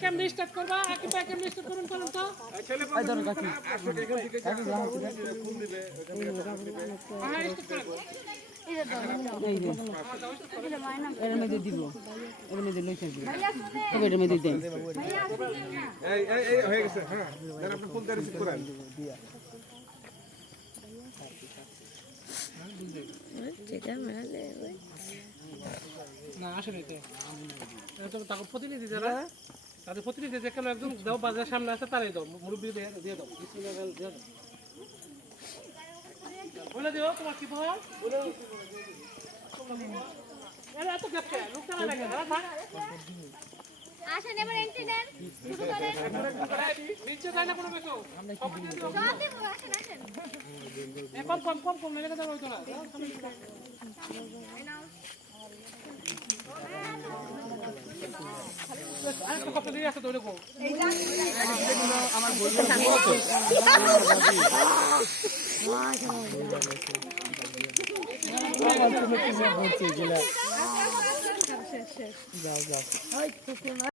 কেমনে স্টার্ট করবা? আকি পা কেমনে স্টার্ট করুন কোন তো? ছেলে পাবে এখান থেকে ফুল দিবে হ্যাঁ স্টার্ট করো। এর মধ্যে দিব, এর মধ্যে লইছে দিব, এর মধ্যে দেন। এই হয়ে গেছে। হ্যাঁ দেন আপনি ফুল দিয়ে রিসিভ করেন। না আসলে এটা তো প্রতিনিধি যারা তাদের প্রতিনিধি যে কেন একদম দাও বাজারের সামনে আছে তারাই দাও মুরব্বি দিয়ে দাও বিসমিল্লাহ দিয়ে দাও বলে দিও তোমার কি বল বলে এরা এত গেছে লোকটা না লাগে না থাক আসেন এবার এন্ট্রি দেন শুরু করেন নিচে যায় না কোনো কিছু আমরা কি দিই সব দিব আসেন আসেন কম লেগে দাও ওইটা আরেকটা কত দিয়ে আছে তো ওইরকম আমার বইটা যাও যাও।